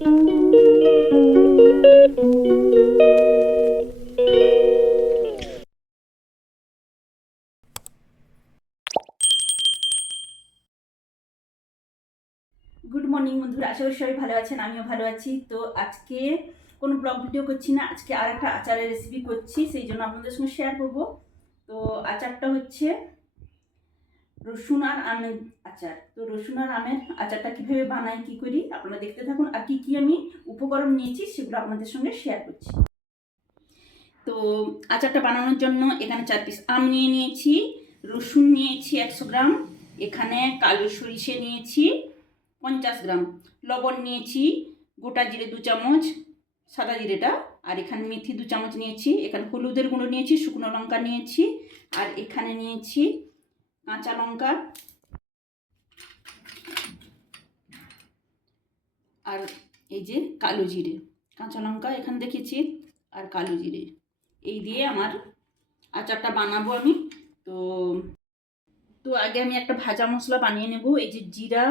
Good morning বন্ধুরা। আশা করি সবাই ভালো আছেন, আমিও ভালো আছি। তো আজকে কোনো ব্লগ ভিডিও করছি না, আজকে আর একটা আচারের রেসিপি করছি, সেই জন্য আপনাদের সঙ্গে শেয়ার করব। তো আচারটা হচ্ছে রসুন আর আমের আচার। তো রসুন আর আমের আচারটা কীভাবে বানাই, কী করি, আপনারা দেখতে থাকুন। আর কী কী আমি উপকরণ নিয়েছি, সেগুলো আপনাদের সঙ্গে শেয়ার করছি। তো আচারটা বানানোর জন্য এখানে চার পিস আম নিয়ে নিয়েছি, রসুন নিয়েছি একশো গ্রাম, এখানে কালো সরিষে নিয়েছি পঞ্চাশ গ্রাম, লবণ নিয়েছি গোটা জিরে দু চামচ, সাদা জিরেটা, আর এখানে মেথি দু চামচ নিয়েছি, এখানে হলুদের গুঁড়ো নিয়েছি, শুকনো লঙ্কা নিয়েছি, আর এখানে নিয়েছি কাঁচা লঙ্কা। আর এই যে কালো জিরে। কাঁচা লঙ্কা এখানে দেখেছি, আর কালো জিরে। এই দিয়ে আমার আচারটা বানাবো আমি। তো তো আগে আমি একটা ভাজা মশলা বানিয়ে নেব। এই যে জিরা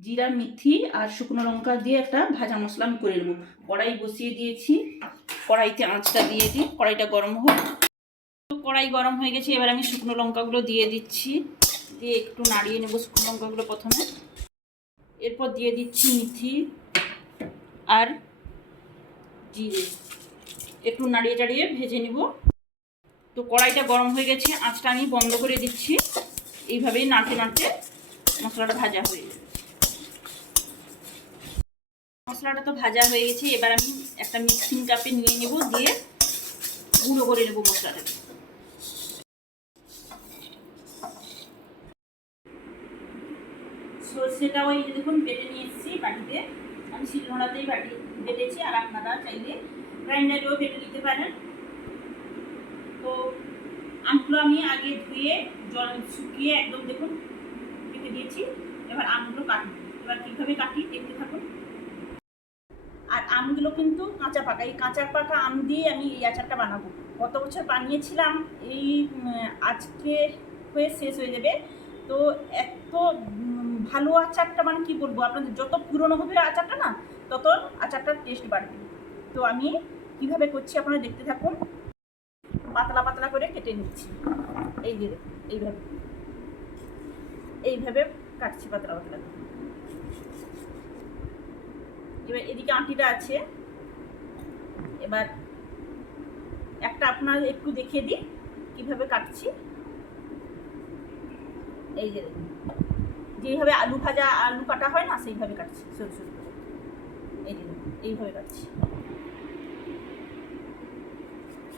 জিরা, মেথি আর শুকনো লঙ্কা দিয়ে একটা ভাজা মশলা আমি করে নেব। কড়াই বসিয়ে দিয়েছি। কড়াইতে আঁচটা দিয়ে দিই। কড়াইটা গরম হোক। কড়াই গরম হয়ে গেছে, এবার আমি শুকনো লঙ্কাগুলো দিয়ে দিচ্ছি। দিয়ে একটু নাড়িয়ে নেব শুকনো লঙ্কাগুলো প্রথমে। এরপর দিয়ে দিচ্ছি মেথি আর জিরে। একটু নাড়িয়ে টাড়িয়ে ভেজে নেব। তো কড়াইটা গরম হয়ে গেছে, আঁচটা আমি বন্ধ করে দিচ্ছি। এইভাবেই নাড়তে নাড়তে মশলাটা ভাজা হয়ে যাবে। মশলাটা তো ভাজা হয়ে গেছে, এবার আমি একটা মিক্সিং কাপে নিয়ে নেব, দিয়ে গুঁড়ো করে নেব মশলাটাকে। সর্ষেটা ওই দেখুন বেটে নিয়ে এসেছি বাটিতে। আমি শিলনোড়াতেই বাটি বেটেছি, আর আপনারা চাইলে গ্রাইন্ডারেও বেটে নিতে পারেন। তো আমগুলো আমি আগে ধুয়ে জল শুকিয়ে একদম দেখুন রেখে দিয়েছি। এবার আমগুলো কাটবো। এবার কীভাবে কাটি দেখতে থাকুন। আর আমগুলো কিন্তু কাঁচা পাকা। এই কাঁচা পাকা আম দিয়ে আমি এই আচারটা বানাবো। গত বছর বানিয়েছিলাম, এই আজকে হয়ে শেষ হয়ে যাবে। তো এত ভালো আচারটা মানে কি বলব? আপনাদের যত পুরনো হবে আচারটা না, তত আচারটার টেস্ট বাড়বে। তো আমি কীভাবে করছি আপনারা দেখতে থাকুন। পাতলা পাতলা করে কেটে নিচ্ছি। এই যে, এইভাবে। এইভাবে কাটছি পাতলা পাতলা এবার এদিকে আঁটিটা আছে। এবার একটা আপনার একটু দেখিয়ে দিই কীভাবে কাটছি। এই যে। যেইভাবে আলু ভাজা আলু কাটা হয় না সেইভাবে কাটছি সরু সরু করে। এই যে দেখুন, এইভাবে কাটছি।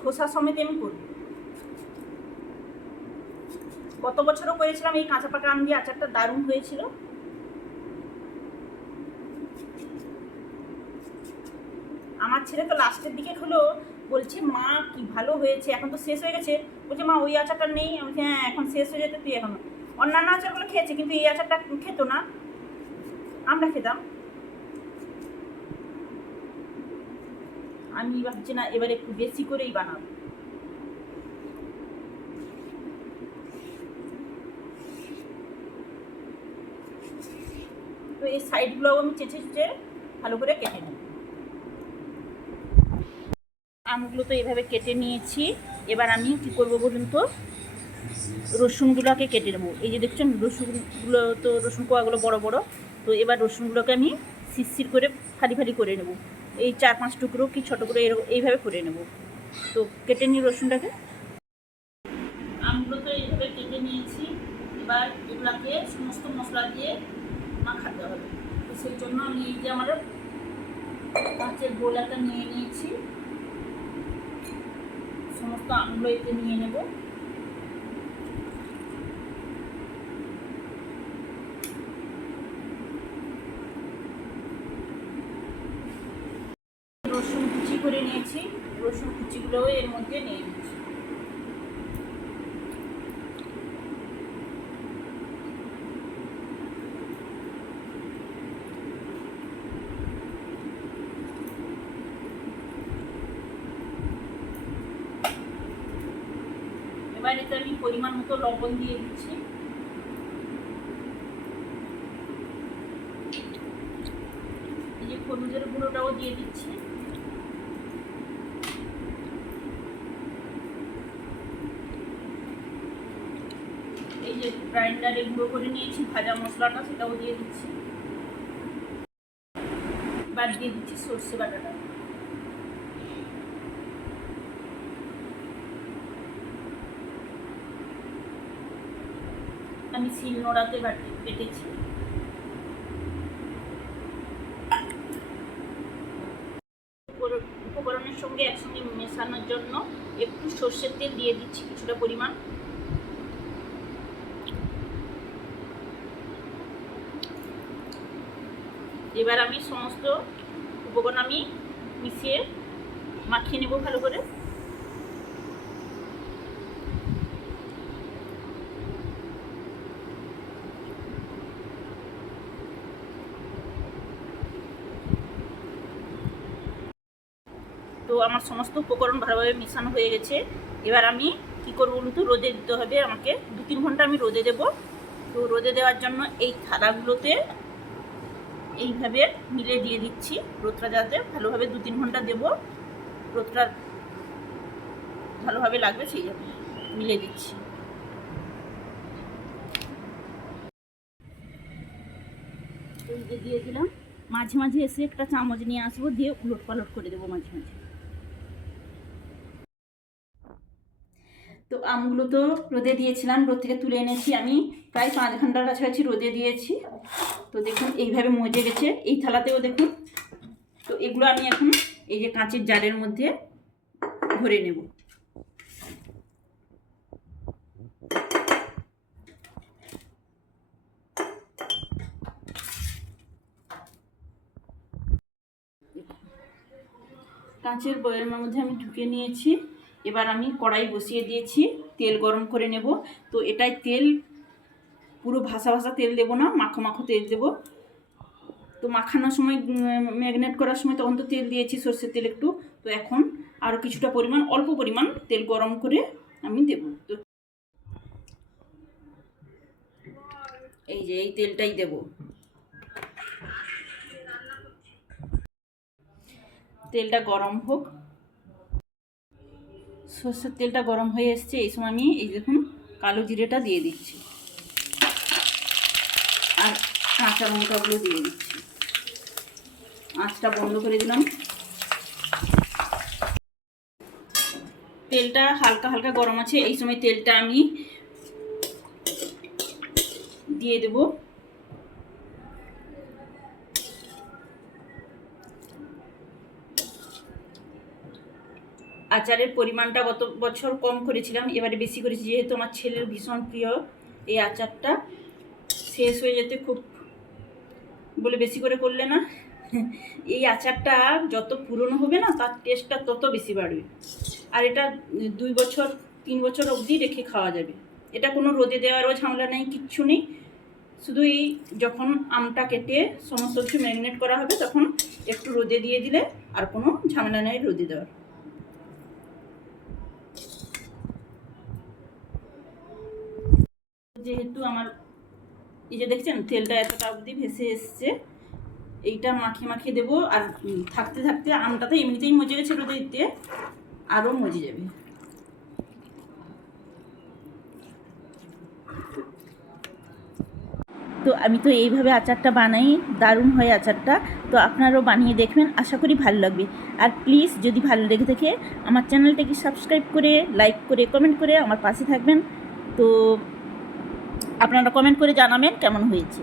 খোসা সমেত আমি করব গত বছরও করেছিলাম এই কাঁচা পাকা আম দিয়ে আচারটা দারুণ হয়েছিল। আমার ছেলে তো লাস্টের দিকে হলো বলছে মা কি ভালো হয়েছে এখন তো শেষ হয়ে গেছে। বলছে মা ওই আচারটা নেই। আমি হ্যাঁ এখন শেষ হয়ে যেতে তুই এখন অন্যান্য আচারগুলো খেয়েছে, কিন্তু এই আচারটা খেত না। আমরা খেতাম। আমি ভাবছি না এবার একটু বেশি করেই বানাবো। তো এই সাইডগুলোও আমি চেঁচে চেঁচে ভালো করে কেটে নেব। আমগুলো তো এইভাবে কেটে নিয়েছি। এবার আমি কি করব বলুন তো? রসুনগুলোকে কেটে নেব। এই যে দেখছেন, রসুনগুলো তো, রসুন কোয়াগুলো বড় বড়। তো এবার রসুনগুলোকে আমি শিরশির করে ফালি ফালি করে নেব। এই চার পাঁচ টুকরো কি ছোটো করে এরকম এইভাবে করে নেব। তো কেটে নিই রসুনটাকে। আমগুলো তো এইভাবে কেটে নিয়েছি। এবার এগুলাকে সমস্ত মশলা দিয়ে মাখাতে হবে। তো সেই জন্য আমি এই যে আমার কাঁচের গোল একটা নিয়ে নিয়েছি। সমস্ত আমগুলো এতে নিয়ে নেব রসুন কুচি করে নিয়েছি রসুন এর মধ্যে নিয়ে নিচ্ছি। এবার এতে আমি পরিমাণ মতো লবণ দিয়ে দিচ্ছি। এই যে হলুদের গুঁড়োটাও দিয়ে দিচ্ছি এই যে গ্রাইন্ডারে গুঁড়ো করে নিয়েছি, ভাজা মশলাটা সেটাও দিয়ে দিচ্ছি। বাদ দিয়ে দিচ্ছি সর্ষে বাটাটা। আমি শিল নোড়াতে বাটি উপর- উপকরণের সঙ্গে একসঙ্গে মেশানোর জন্য একটু সর্ষের তেল দিয়ে দিচ্ছি, কিছুটা পরিমাণ। এবার আমি সমস্ত উপকরণ আমি মিশিয়ে মাখিয়ে নেব ভালো করে। তো আমার সমস্ত উপকরণ ভালোভাবে মেশানো হয়ে গেছে। এবার আমি কী করব বলুন তো? রোদে দিতে হবে আমাকে। দু তিন ঘণ্টা আমি রোদে দেবো। তো রোদে দেওয়ার জন্য এই থালাগুলোতে এইভাবে মিলে দিয়ে দিচ্ছি রোদটা যাতে ভালোভাবে দু তিন ঘণ্টা দেবো। রোদটা ভালোভাবে লাগবে সেই মিলে দিচ্ছি। দিয়ে দিলাম। মাঝে মাঝে এসে একটা চামচ নিয়ে আসব, দিয়ে উলট পালট করে দেবো মাঝে মাঝে তো আমগুলো তো রোদে দিয়েছিলাম, রোদ থেকে তুলে এনেছি আমি। প্রায় পাঁচ ঘণ্টার কাছাকাছি রোদে দিয়েছি। তো দেখুন, এইভাবে মজে গেছে। এই থালাতেও দেখুন, তো এগুলো আমি এখন এই যে কাঁচের জারের মধ্যে ভরে নেব। কাঁচের বয়ামের মধ্যে আমি ঢুকে নিয়েছি। এবার আমি কড়াই বসিয়ে দিয়েছি। তেল গরম করে নেব। তো এটাই তেল, পুরো ভাসা ভাসা তেল দেবো না, মাখো মাখো তেল দেবো। তো মাখানোর সময় ম্যাগনেট করার সময় তখন তো তেল দিয়েছি সর্ষের তেল একটু। তো এখন আরও কিছুটা পরিমাণ, অল্প পরিমাণ তেল গরম করে আমি দেবো। তো এই যে এই তেলটাই দেবো। তেলটা গরম হোক। সর্ষের তেলটা গরম হয়ে এসছে, এই সময় আমি এই দেখুন কালো জিরেটা দিয়ে দিচ্ছি। আর কাঁচা লঙ্কাগুলো দিয়ে দিচ্ছি। আঁচটা বন্ধ করে দিলাম। তেলটা হালকা হালকা গরম আছে, এই সময় তেলটা আমি দিয়ে দেব। আচারের পরিমাণটা গত বছর কম করেছিলাম, এবারে বেশি করেছি, যেহেতু আমার ছেলের ভীষণ প্রিয় এই আচারটা। শেষ হয়ে যেতে খুব বলে বেশি করে করলে না। এই আচারটা যত পুরনো হবে না, তার টেস্টটা তত বেশি বাড়বে। আর এটা দুই বছর, তিন বছর অবধি রেখে খাওয়া যাবে। এটা কোনো রোদে দেওয়ারও ঝামেলা নেই, কিচ্ছু নেই। শুধু এই যখন আমটা কেটে সমস্ত কিছু ম্যারিনেট করা হবে, তখন একটু রোদে দিয়ে দিলে আর কোনো ঝামেলা নেই রোদে দেওয়ার। যেহেতু আমার, এই যে দেখছেন, তেলটা এতটা অবধি ভেসে এসছে, এইটা মাখিয়ে মাখিয়ে দেবো, আর থাকতে থাকতে আমটা তো এমনিতেই মজে গেছে রোদে দিতে, আরও মজে যাবে। তো আমি তো এইভাবে আচারটা বানাই, দারুণ হয় আচারটা, তো আপনারাও বানিয়ে দেখবেন, আশা করি ভালো লাগবে। আর প্লিজ যদি ভালো লেগে থাকে, আমার চ্যানেলটাকে সাবস্ক্রাইব করে লাইক করে কমেন্ট করে আমার পাশে থাকবেন। তো আপনারা কমেন্ট করে জানাবেন কেমন হয়েছে।